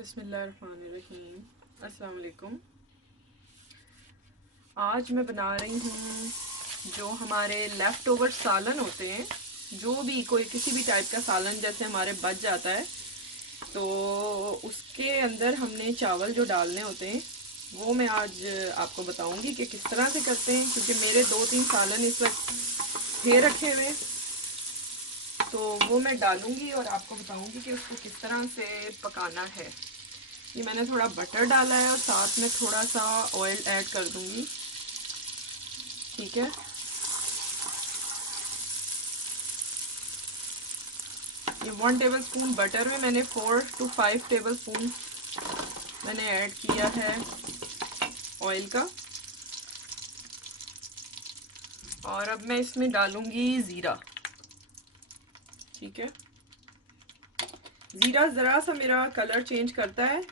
बिस्मिल्लाहिर्रहमानिर्रहीम। अस्सलाम वालेकुम। आज मैं बना रही हूँ जो हमारे लेफ़्ट ओवर सालन होते हैं, जो भी कोई किसी भी टाइप का सालन जैसे हमारे बच जाता है तो उसके अंदर हमने चावल जो डालने होते हैं वो मैं आज आपको बताऊंगी कि किस तरह से करते हैं, क्योंकि मेरे 2-3 सालन इस वक्त थे रखे हुए, तो वो मैं डालूंगी और आपको बताऊंगी कि उसको किस तरह से पकाना है। ये मैंने थोड़ा बटर डाला है और साथ में थोड़ा सा ऑयल ऐड कर दूंगी। ठीक है, ये 1 टेबलस्पून बटर में मैंने 4 to 5 टेबलस्पून मैंने ऐड किया है ऑयल का। और अब मैं इसमें डालूंगी ज़ीरा। ठीक है, ज़ीरा ज़रा सा मेरा कलर चेंज करता है,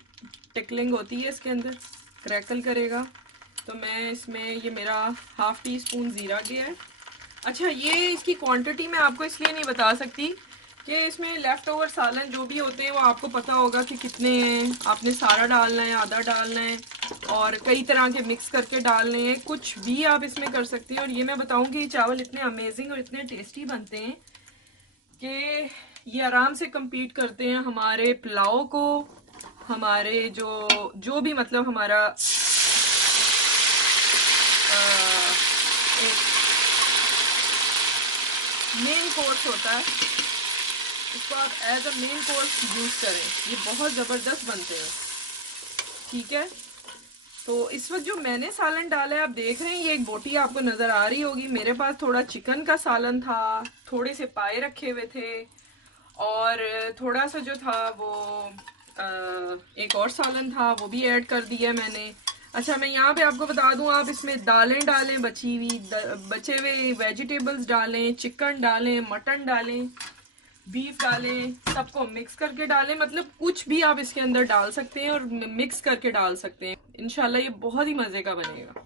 टिकलिंग होती है इसके अंदर, क्रैकल करेगा, तो मैं इसमें ये मेरा हाफ़ टी स्पून ज़ीरा गया है। अच्छा, ये इसकी क्वांटिटी मैं आपको इसलिए नहीं बता सकती कि इसमें लेफ़्ट ओवर सालन जो भी होते हैं वो आपको पता होगा कि कितने हैं, आपने सारा डालना है, आधा डालना है, और कई तरह के मिक्स करके डालने हैं, कुछ भी आप इसमें कर सकते हैं। और ये मैं बताऊंगी, ये चावल इतने अमेजिंग और इतने टेस्टी बनते हैं कि ये आराम से compete करते हैं हमारे पुलाव को, हमारे जो जो भी मतलब हमारा एक मेन कोर्स होता है, इसको आप as a main course use करें, ये बहुत ज़बरदस्त बनते हैं। ठीक है, तो इस वक्त जो मैंने सालन डाला है आप देख रहे हैं, ये एक बोटी आपको नज़र आ रही होगी। मेरे पास थोड़ा चिकन का सालन था, थोड़े से पाए रखे हुए थे, और थोड़ा सा जो था वो एक और सालन था, वो भी ऐड कर दिया मैंने। अच्छा, मैं यहाँ पे आपको बता दूं, आप इसमें दालें डालें, बची हुई बचे हुए वेजिटेबल्स डालें, चिकन डालें, मटन डालें, बीफ डालें, सबको मिक्स करके डालें, मतलब कुछ भी आप इसके अंदर डाल सकते हैं और मिक्स करके डाल सकते हैं। इंशाल्लाह ये बहुत ही मज़े का बनेगा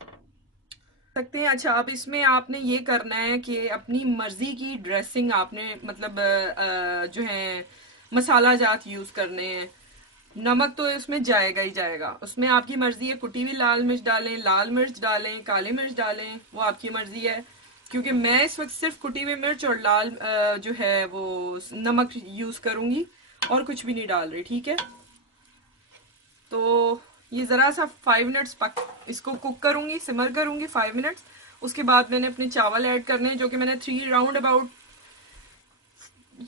सकते हैं। अच्छा, अब इसमें आपने ये करना है कि अपनी मर्जी की ड्रेसिंग आपने मतलब जो है मसाला जात यूज़ करने हैं। नमक तो इसमें जाएगा ही जाएगा, उसमें आपकी मर्जी है, कुटी हुई लाल मिर्च डालें, लाल मिर्च डालें, काली मिर्च डालें, वो आपकी मर्जी है। क्योंकि मैं इस वक्त सिर्फ कुटी हुई मिर्च और लाल जो है वो नमक यूज़ करूँगी और कुछ भी नहीं डाल रही। ठीक है, तो ये ज़रा सा 5 मिनट्स इसको कुक करूँगी, सिमर करूँगी 5 मिनट्स। उसके बाद मैंने अपने चावल ऐड करने हैं, जो कि मैंने 3 राउंड अबाउट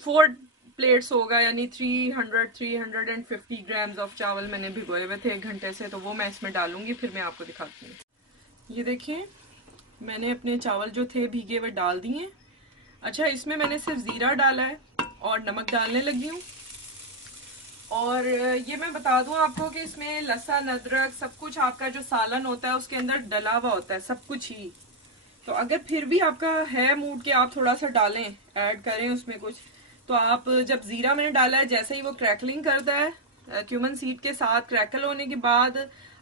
4 प्लेट्स होगा, यानी 350 ग्राम्स ऑफ चावल मैंने भिगोए हुए थे 1 घंटे से, तो वो मैं इसमें डालूंगी, फिर मैं आपको दिखाती हूँ। ये देखिए, मैंने अपने चावल जो थे भीगे हुए डाल दिए। अच्छा, इसमें मैंने सिर्फ ज़ीरा डाला है और नमक डालने लगी हूँ। और ये मैं बता दूं आपको कि इसमें लहसुन अदरक सब कुछ आपका जो सालन होता है उसके अंदर डला हुआ होता है, सब कुछ ही। तो अगर फिर भी आपका है मूड कि आप थोड़ा सा डालें, ऐड करें उसमें कुछ, तो आप जब जीरा मैंने डाला है, जैसे ही वो क्रैकलिंग करता है क्यूमन सीड के साथ, क्रैकल होने के बाद,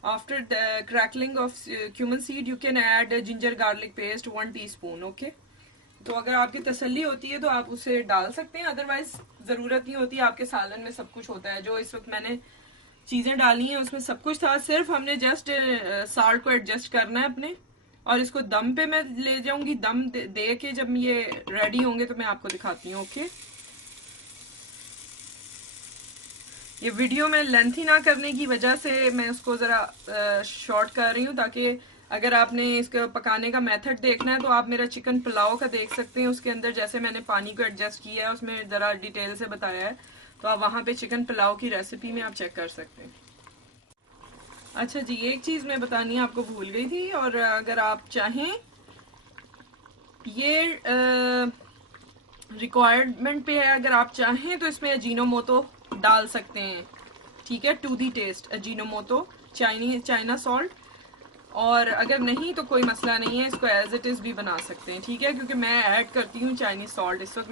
after crackling of cumin seed you can add ginger garlic paste 1 teaspoon. Okay, तो अगर आपकी तसल्ली होती है तो आप उसे डाल सकते हैं, अदरवाइज ज़रूरत नहीं होती। आपके सालन में सब कुछ होता है, जो इस वक्त मैंने चीज़ें डाली हैं उसमें सब कुछ था, सिर्फ हमने जस्ट साल्ट को एडजस्ट करना है अपने। और इसको दम पे मैं ले जाऊंगी, दम दे के जब ये रेडी होंगे तो मैं आपको दिखाती हूँ। ओके, ये वीडियो में लेंथी ना करने की वजह से मैं उसको ज़रा शॉर्ट कर रही हूँ, ताकि अगर आपने इसका पकाने का मेथड देखना है तो आप मेरा चिकन पुलाव का देख सकते हैं, उसके अंदर जैसे मैंने पानी को एडजस्ट किया है उसमें ज़रा डिटेल से बताया है, तो आप वहाँ पे चिकन पुलाव की रेसिपी में आप चेक कर सकते हैं। अच्छा जी, एक चीज़ मैं बतानी आपको भूल गई थी, और अगर आप चाहें, ये रिक्वायरमेंट पे है, अगर आप चाहें तो इसमें अजीनोमोटो डाल सकते हैं। ठीक है, to the taste Ajinomoto, China salt. और अगर नहीं तो कोई मसला नहीं है, इसको एज इट इज़ भी बना सकते हैं। ठीक है, क्योंकि मैं ऐड करती हूँ चाइनीज सॉल्ट, इस वक्त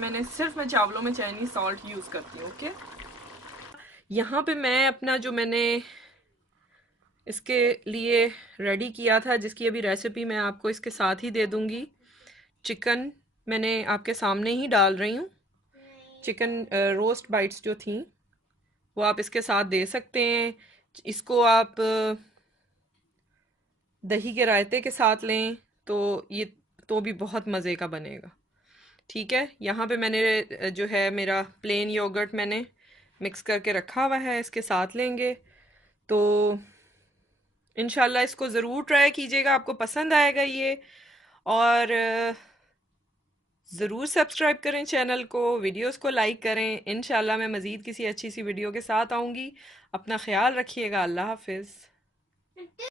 मैं चावलों में चाइनीज सॉल्ट यूज़ करती हूँ। ओके, यहाँ पे मैं अपना जो मैंने इसके लिए रेडी किया था, जिसकी अभी रेसिपी मैं आपको इसके साथ ही दे दूँगी, चिकन मैंने आपके सामने ही डाल रही हूँ। चिकन रोस्ट बाइट्स जो थी वो आप इसके साथ दे सकते हैं। इसको आप दही के रायते के साथ लें तो ये तो भी बहुत मज़े का बनेगा। ठीक है, यहाँ पे मैंने जो है मेरा प्लेन योगर्ट मैंने मिक्स करके रखा हुआ है, इसके साथ लेंगे। तो इंशाल्लाह इसको ज़रूर ट्राई कीजिएगा, आपको पसंद आएगा ये। और ज़रूर सब्सक्राइब करें चैनल को, वीडियोस को लाइक करें। इंशाल्लाह मैं मज़ीद किसी अच्छी सी वीडियो के साथ आऊँगी। अपना ख्याल रखिएगा। अल्लाह हाफिज़।